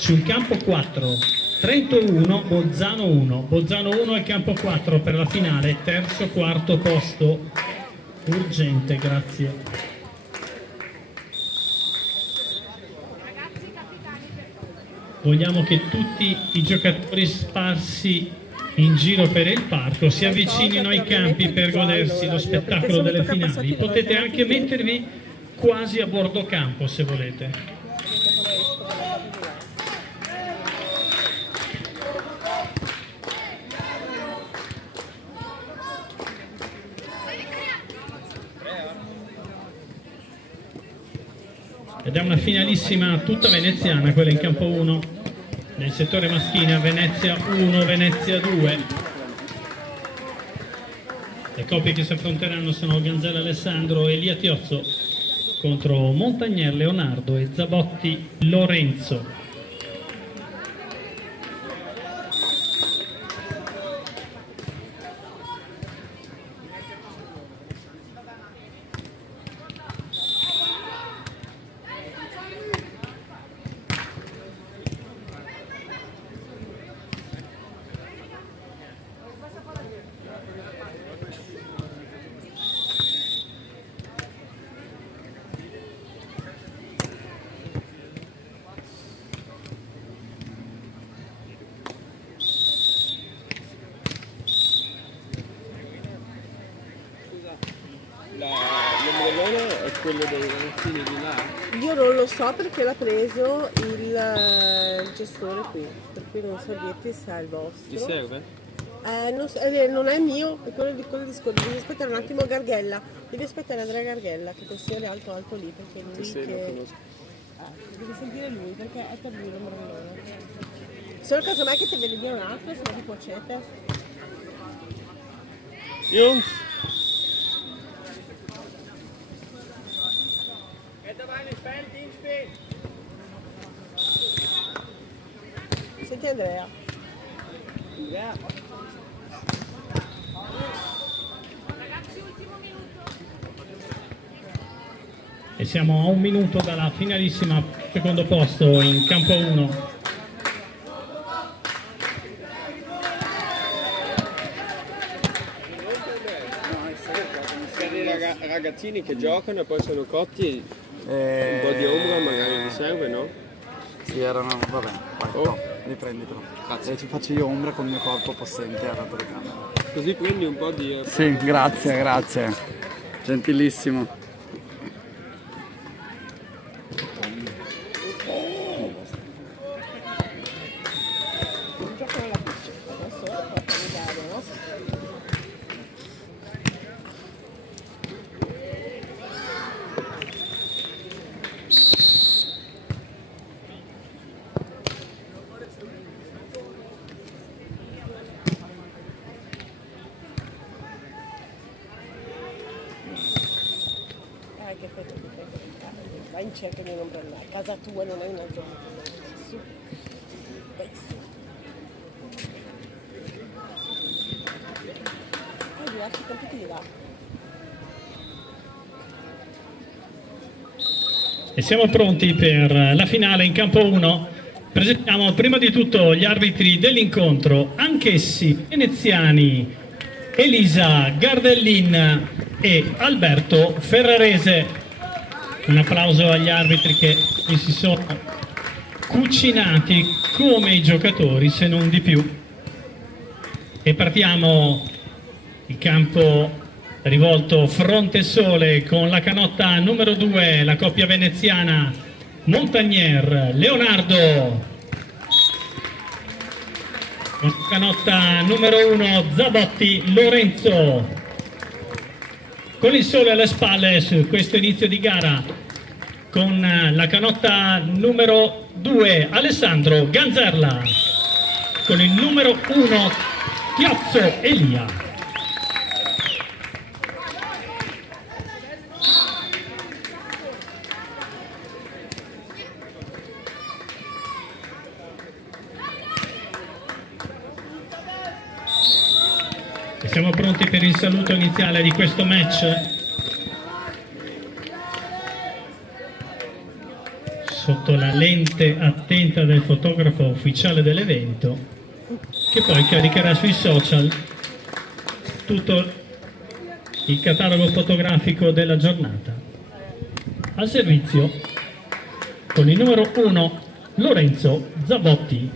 Sul campo 4, Trento 1, Bolzano 1. Bolzano 1 al campo 4 per la finale, terzo, quarto posto. Urgente, grazie. Vogliamo che tutti i giocatori sparsi in giro per il parco si avvicinino ai campi per godersi lo spettacolo delle finali. Potete anche mettervi quasi a bordo campo se volete. Ed è una finalissima tutta veneziana, quella in campo 1, nel settore maschile, Venezia 1, Venezia 2. Le coppie che si affronteranno sono Ganzella Alessandro e Elia Tiozzo contro Montagnier Leonardo e Zabotti Lorenzo. L'ombrellone è quello dei ragazzini di là? Io non lo so perché l'ha preso il gestore qui, per cui non so dirti se è il vostro. Ti serve? Non è mio, è quello di discorso. Devi aspettare un attimo Garghella, devi aspettare Andrea Garghella che possiede alto lì perché è lui che... devi sentire lui perché è per lui l'ombrellone. Solo casomai che te ve ne dia un altro, se no vi cuocete. Jungs! Senti Andrea. E siamo a un minuto dalla finalissima secondo posto in campo 1. Ragazzini che giocano e poi sono cotti, un po' di ombra magari vi serve, no? Sì, erano, vabbè, vai, no, riprenditelo. Grazie. E ci faccio io ombra con il mio corpo possente alla telecamera. Così prendi un po' di... Sì, grazie, grazie. Gentilissimo. Vai in cerca di un ombrellone, a casa tua non hai un altro. Su. Vai su. Lasci tutti di là. E siamo pronti per la finale in campo 1. Presentiamo prima di tutto gli arbitri dell'incontro, anch'essi veneziani, Elisa Gardellin e Alberto Ferrarese. Un applauso agli arbitri che si sono cucinati come i giocatori, se non di più. E partiamo il campo rivolto fronte sole con la canotta numero 2, la coppia veneziana Montagnier Leonardo, con la canotta numero 1 Zabotti Lorenzo. Con il sole alle spalle su questo inizio di gara, con la canotta numero 2 Alessandro Ganzerla, con il numero 1 Tiozzo Elia. E siamo pronti per il saluto iniziale di questo match. sotto la lente attenta del fotografo ufficiale dell'evento, che poi caricherà sui social tutto il catalogo fotografico della giornata. Al servizio, con il numero 1, Lorenzo Zabotti,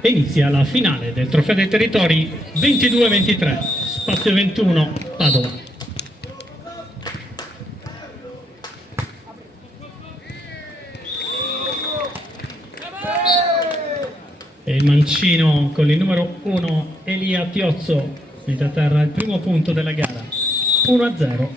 inizia la finale del Trofeo dei Territori 22-23, spazio 21, Padova. E il mancino con il numero 1, Elia Tiozzo, mette a terra il primo punto della gara, 1-0.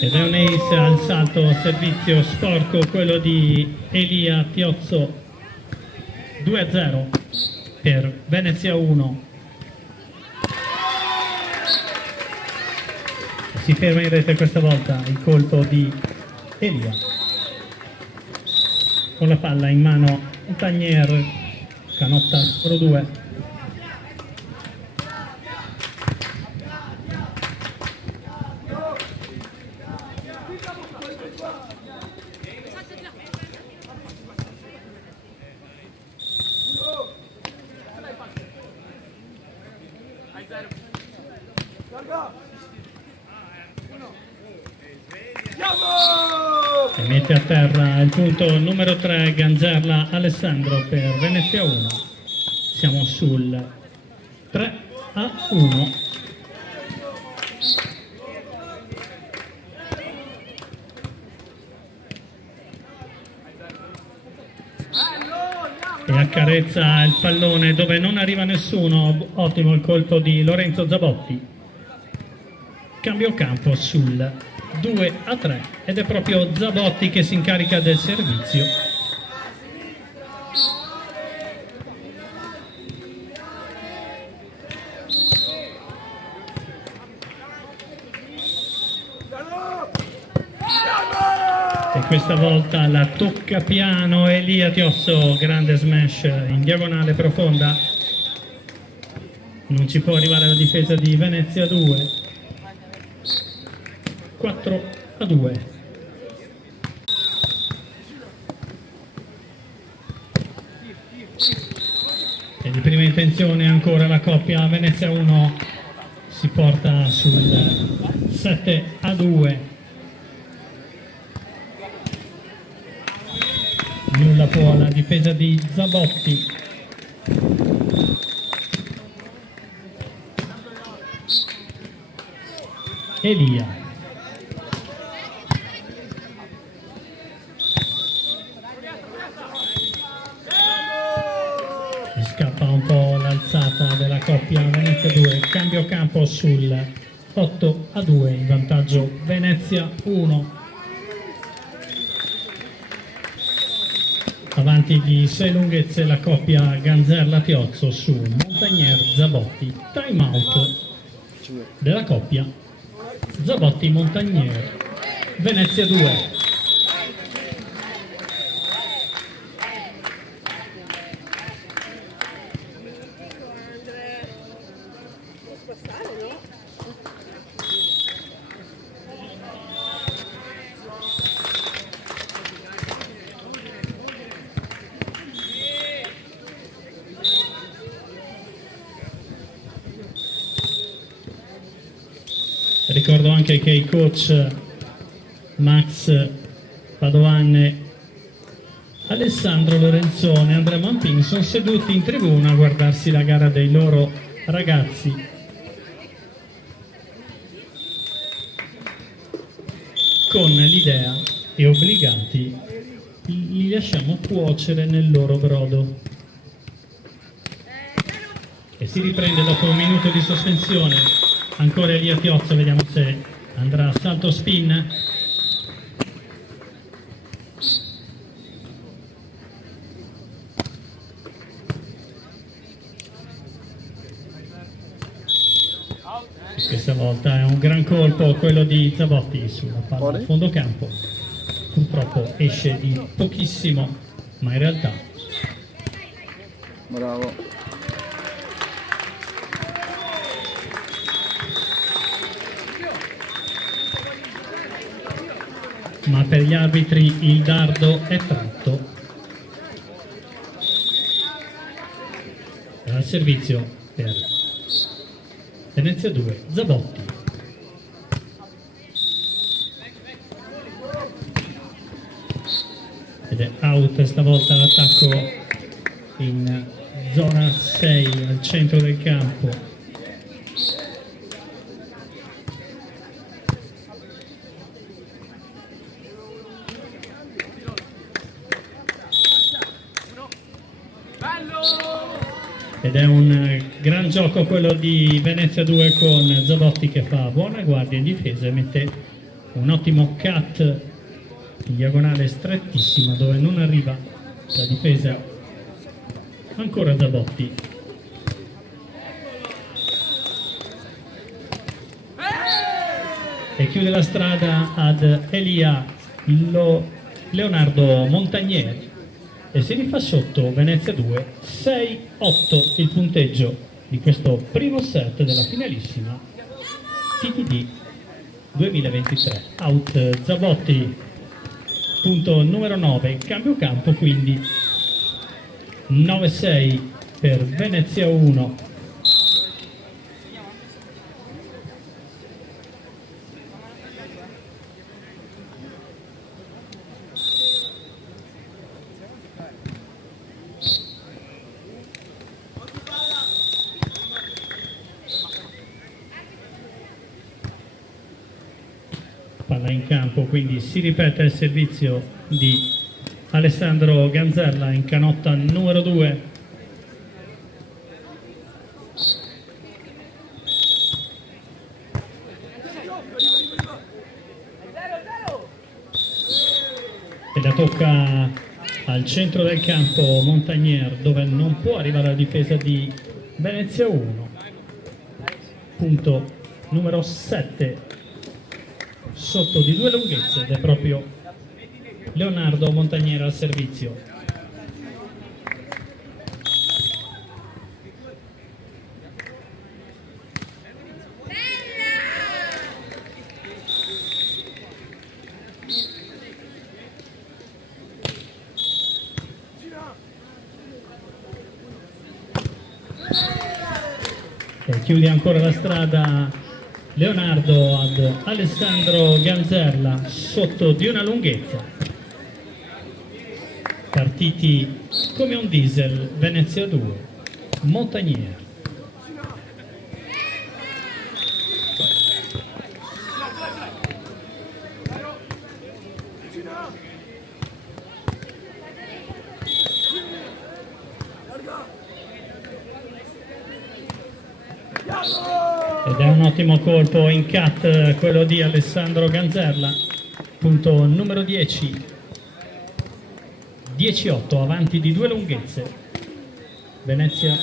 Ed è un ace al salto servizio sporco quello di Elia Tiozzo, 2-0 per Venezia 1. Si ferma in rete questa volta il colpo di Elia. Con la palla in mano Montagnier, canotta numero 2. E mette a terra il punto numero 3 Ganzerla Alessandro per Venezia 1. Siamo sul 3-1. E accarezza il pallone dove non arriva nessuno. Ottimo il colpo di Lorenzo Zabotti. Cambio campo sul 2-3 ed è proprio Zabotti che si incarica del servizio. E questa volta la tocca piano Elia Tiozzo, grande smash in diagonale profonda. Non ci può arrivare la difesa di Venezia 2. 4-2. E di prima intenzione ancora la coppia Venezia 1 si porta sul 7-2. Nulla può la difesa di Zabotti. Elia. Scappa un po' l'alzata della coppia Venezia 2, cambio campo sul 8-2, in vantaggio Venezia 1. Avanti di 6 lunghezze la coppia Ganzerla Tiozzo su Montagnier Zabotti. Time out della coppia Zabotti Montagnier. Venezia 2. Ricordo anche che i coach Max Padovan e Alessandro Lorenzone e Andrea Mampin sono seduti in tribuna a guardarsi la gara dei loro ragazzi. Con l'idea, e obbligati, li lasciamo cuocere nel loro brodo. E si riprende dopo un minuto di sospensione. Ancora Elia Tiozzo, vediamo se andrà a salto spin. Questa volta è un gran colpo quello di Zabotti sulla palla a fondo campo. Purtroppo esce di pochissimo, ma in realtà bravo. ma per gli arbitri il dardo è tratto. Al servizio per Venezia 2, Zabotti. Ed è out stavolta l'attacco in zona 6 al centro del campo. Ed è un gran gioco quello di Venezia 2 con Zabotti che fa buona guardia in difesa e mette un ottimo cut in diagonale strettissima dove non arriva la difesa. Ancora Zabotti. E chiude la strada ad Elia Leonardo Montagnier. E si rifà sotto Venezia 2, 6-8 il punteggio di questo primo set della finalissima TTD 2023. Out Zabotti, punto numero 9, cambio campo, quindi 9-6 per Venezia 1. Palla in campo, quindi si ripete il servizio di Alessandro Ganzella in canotta numero 2. E la tocca al centro del campo Montagnier, dove non può arrivare la difesa di Venezia 1. Punto numero 7 sotto di 2 lunghezze ed è proprio Leonardo Montagnier al servizio. E chiude ancora la strada Leonardo ad Alessandro Ganzella sotto di una lunghezza. Partiti come un diesel Venezia 2, Montagnier. Ed è un ottimo colpo in cut quello di Alessandro Ganzella, punto numero 10, 10-8 avanti di 2 lunghezze. Venezia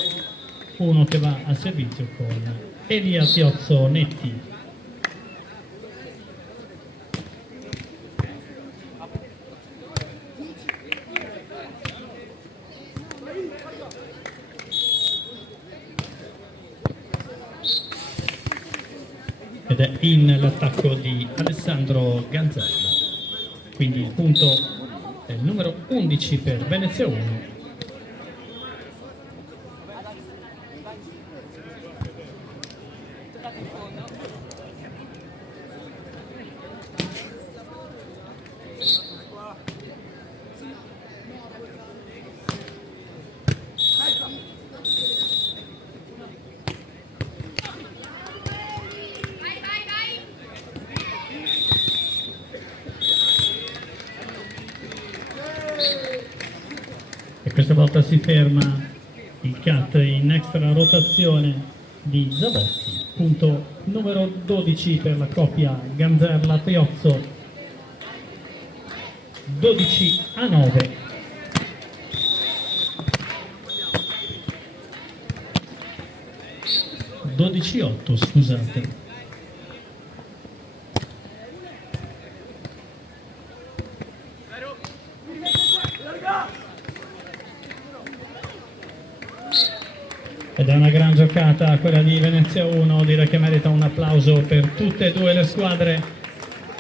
1 che va al servizio con Elia Piozzo Netti. Ed è in l'attacco di Alessandro Ganzella, quindi il punto è il numero 11 per Venezia 1. Questa volta si ferma il cut in extra rotazione di Zabotti, punto numero 12 per la coppia Ganzella-Piozzo, 12-9. (12-8), scusate. Ed è una gran giocata quella di Venezia 1, direi che merita un applauso per tutte e due le squadre.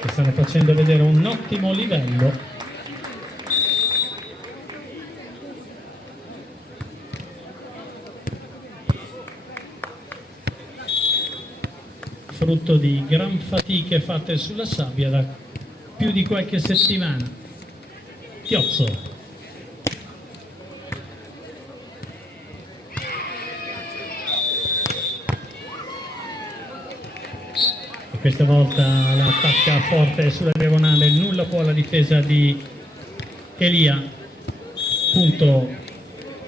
che stanno facendo vedere un ottimo livello. Frutto di gran fatiche fatte sulla sabbia da più di qualche settimana. Tiozzo. E questa volta la attacca forte sulla diagonale, nulla può la difesa di Elia. Punto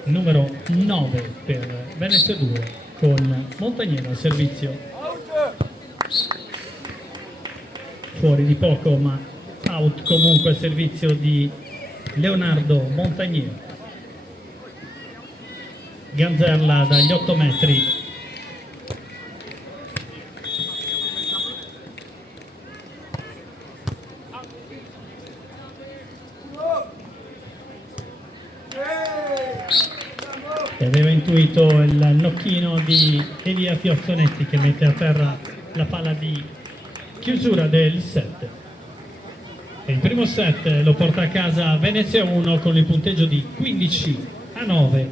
numero 9 per Venezia 2 con Montagnero al servizio. Fuori di poco, ma out comunque al servizio di Leonardo Montagnero. Ganzerla dagli 8 metri. E aveva intuito il nocchino di Elia Piozzonetti che mette a terra la palla di chiusura del set. E il primo set lo porta a casa Venezia 1 con il punteggio di 15-9.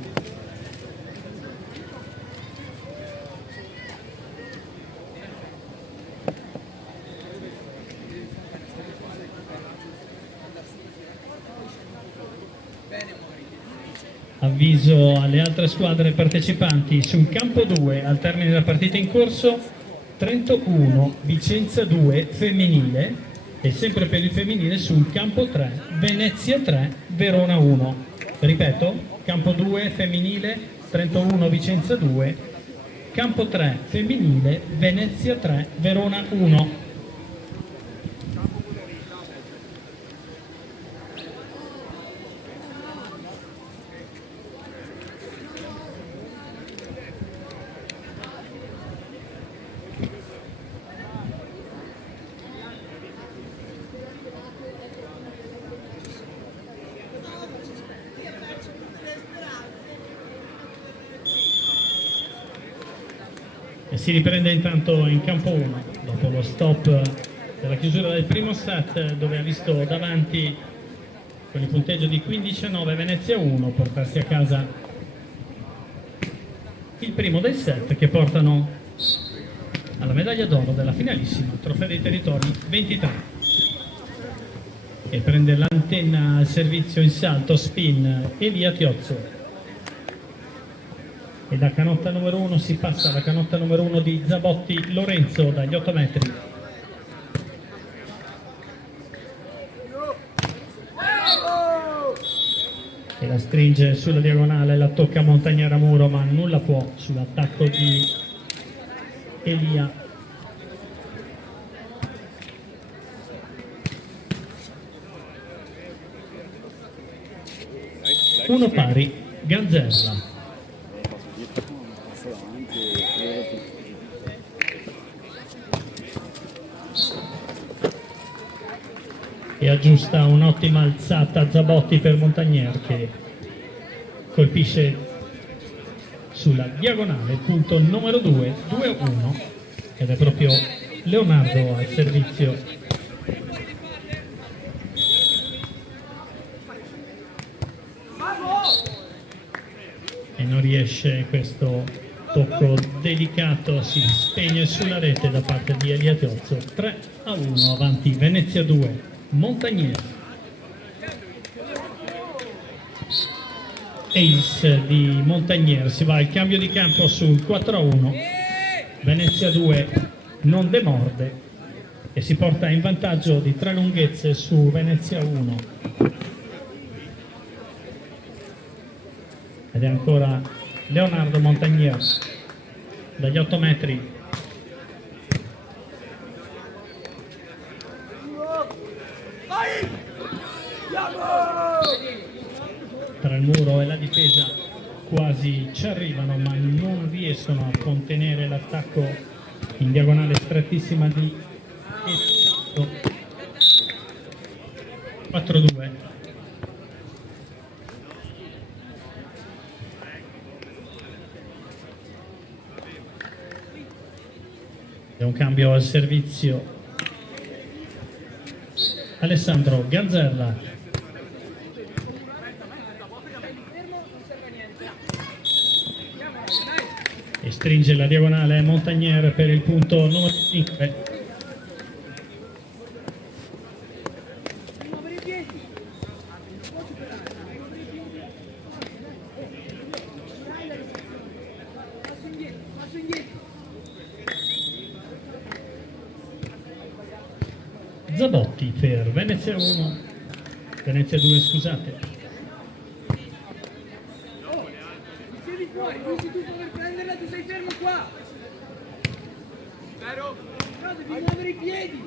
Avviso alle altre squadre partecipanti: sul campo 2 al termine della partita in corso Trento 1, Vicenza 2 femminile, e sempre per il femminile sul campo 3 Venezia 3, Verona 1. Ripeto, campo 2 femminile Trento 1, Vicenza 2, campo 3 femminile Venezia 3, Verona 1. E si riprende intanto in campo 1 dopo lo stop della chiusura del primo set, dove ha visto davanti con il punteggio di 15-9 Venezia 1 portarsi a casa il primo dei set che portano alla medaglia d'oro della finalissima Trofeo dei Territori 23. E prende l'antenna al servizio in salto spin Elia Tiozzo. E da canotta numero 1 si passa alla canotta numero 1 di Zabotti Lorenzo dagli 8 metri. E la stringe sulla diagonale, la tocca Montagnera Muro, ma nulla può sull'attacco di Elia. Uno pari, Ganzerla. E aggiusta un'ottima alzata Zabotti per Montagnier, che colpisce sulla diagonale, punto numero 2, 2-1, ed è proprio Leonardo al servizio. E non riesce questo tocco delicato, si spegne sulla rete da parte di Elia Tiozzo. 3-1 avanti Venezia 2, Montagnero. Ace di Montagnero, si va al cambio di campo sul 4-1. Venezia 2 non demorde e si porta in vantaggio di 3 lunghezze su Venezia 1. Ed è ancora Leonardo Montagnero dagli 8 metri. Tra il muro e la difesa quasi ci arrivano, ma non riescono a contenere l'attacco in diagonale strettissima di 4-2. È un cambio al servizio Alessandro Garzella. E stringe la diagonale Montagnier per il punto numero 5. Zabotti per Venezia 1, Venezia 2, scusate. Tieni fuori, l'istituto per prenderla, tu sei fermo qua! Vero? No, devi muovere i piedi!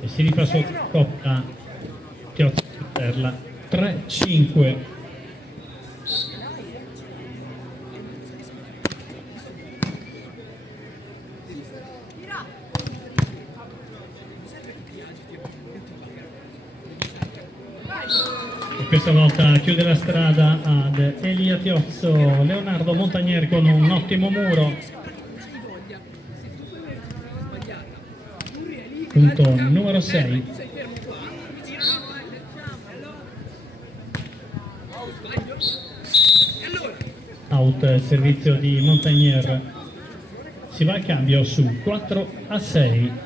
E si rifà sotto Coppa Chiozza Perla 3-5. E questa volta chiude la strada ad Elia Tiozzo, Leonardo Montagnier con un ottimo muro. Punto numero 6. Out, servizio di Montagnier. Si va al cambio su 4-6.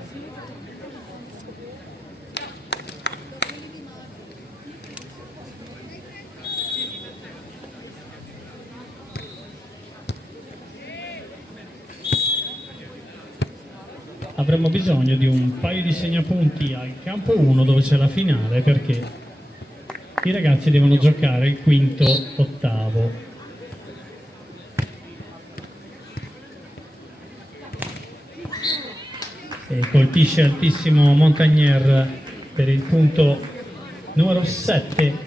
Avremmo bisogno di un paio di segnapunti al campo 1 dove c'è la finale, perché i ragazzi devono giocare il quinto ottavo. E colpisce altissimo Montagnier per il punto numero 7.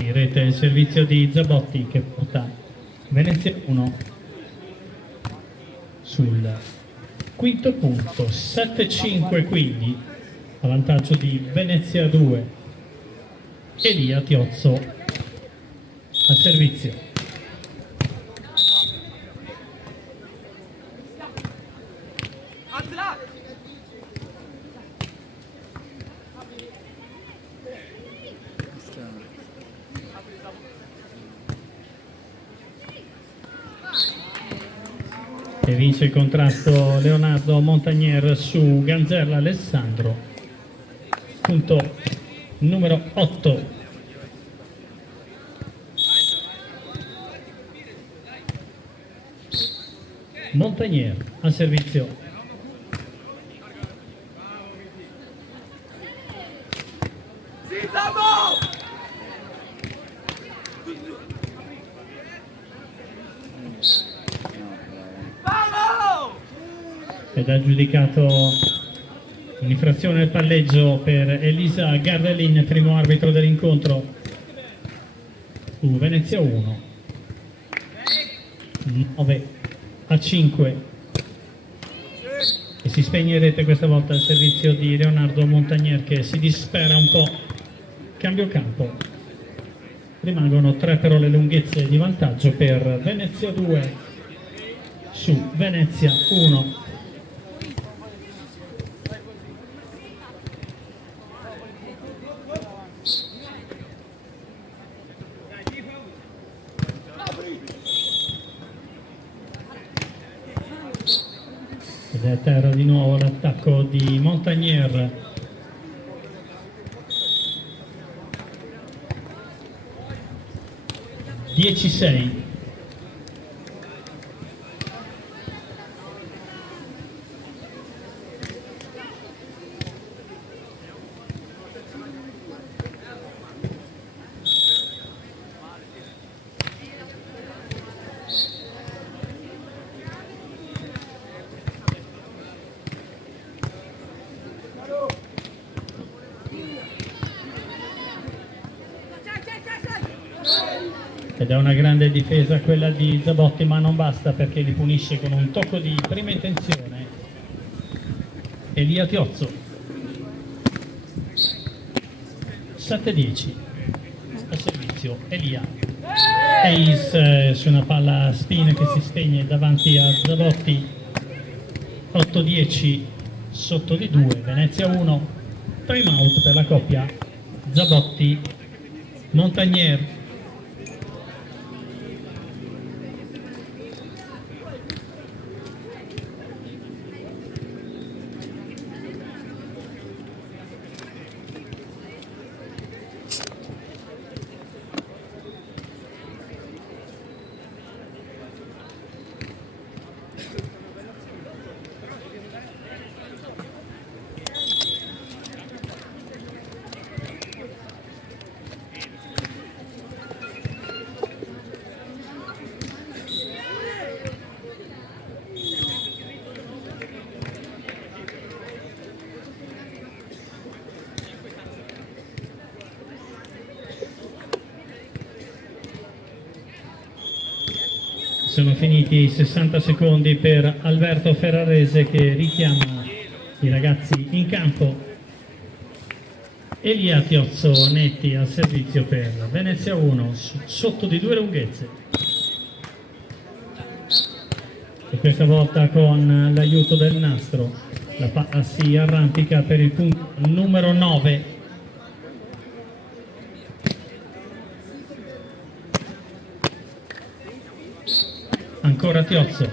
In rete il servizio di Zabotti che porta Venezia 1 sul quinto punto, 7-5 quindi a vantaggio di Venezia 2. Elia Tiozzo al servizio. E vince il contrasto Leonardo Montagnier su Garzella Alessandro, punto numero 8. Montagnier al servizio. Ed ha giudicato un'infrazione al palleggio per Elisa Gardellin, primo arbitro dell'incontro su Venezia 1. 9-5. E si spegne in rete questa volta il servizio di Leonardo Montagnier che si dispera un po'. Cambio campo. Rimangono 3 però le lunghezze di vantaggio per Venezia 2 su Venezia 1. Ed è a terra di nuovo l'attacco di Montagnier. (10-6). ed è una grande difesa quella di Zabotti, ma non basta perché li punisce con un tocco di prima intenzione Elia Tiozzo. 7-10 a servizio Elia. Ace su una palla spin che si spegne davanti a Zabotti. 8-10 sotto di 2, Venezia 1. Time out per la coppia Zabotti Montagnier. Sono finiti i 60 secondi per Alberto Ferrarese che richiama i ragazzi in campo. Elia Tiozzo Netti al servizio per Venezia 1 sotto di 2 lunghezze. E questa volta con l'aiuto del nastro la palla si arrampica per il punto numero 9. Ancora Tiozzo.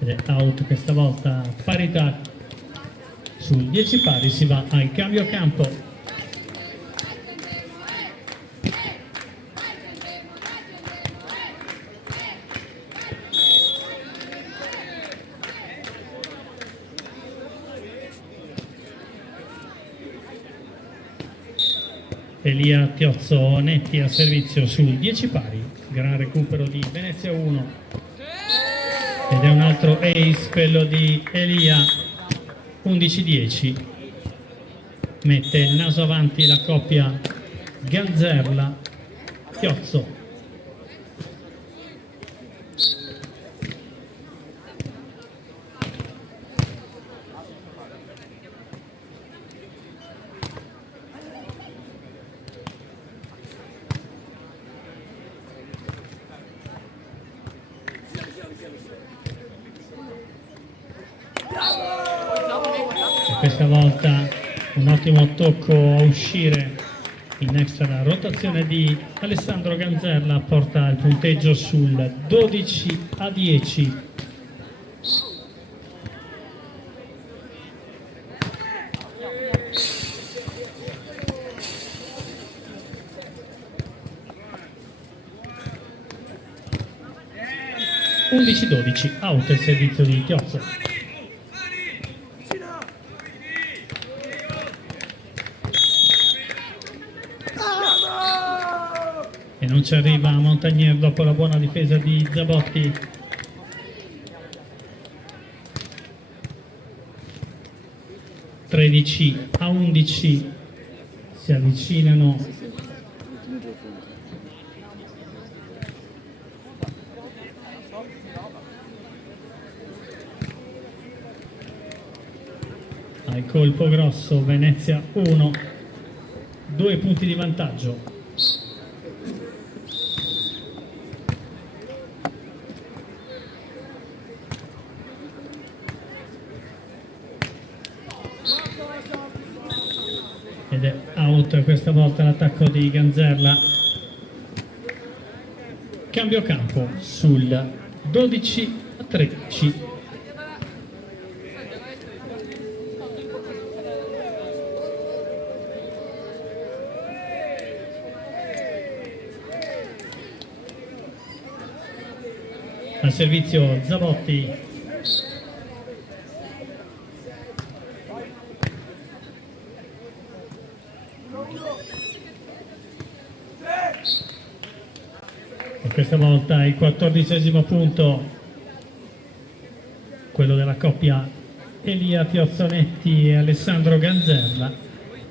Ed è out questa volta, parità. Sul 10 pari si va al cambio campo. Elia Tiozzo Netti a servizio sul 10 pari, gran recupero di Venezia 1 ed è un altro ace quello di Elia. 11-10, mette il naso avanti la coppia Ganzerla Tiozzo. Questa volta un ottimo tocco a uscire in extra rotazione di Alessandro Ganzerla, porta il punteggio sul 12-10. (11-12) out il servizio di Tiozzo. E non ci arriva Montagnier dopo la buona difesa di Zabotti. (13-11) si avvicinano al colpo grosso. Venezia 1, 2 punti di vantaggio. Ed è out questa volta l'attacco di Ganzerla. Cambio campo sul 12-13. Al servizio Zabotti. E questa volta il 14° punto, quello della coppia Elia Tiozzonetti e Alessandro Ganzerla,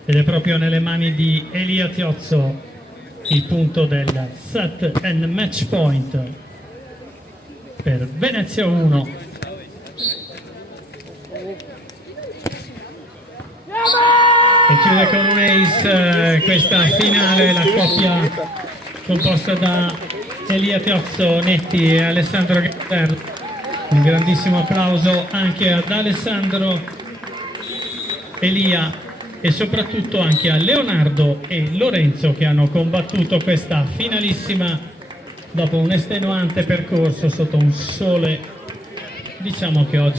ed è proprio nelle mani di Elia Tiozzo il punto del set and match point per Venezia 1. E chiude con un ace questa finale, la coppia composta da Elia Tiozzonetti e Alessandro Ganzerla. Un grandissimo applauso anche ad Alessandro, Elia e soprattutto anche a Leonardo e Lorenzo, che hanno combattuto questa finalissima dopo un estenuante percorso sotto un sole, diciamo che oggi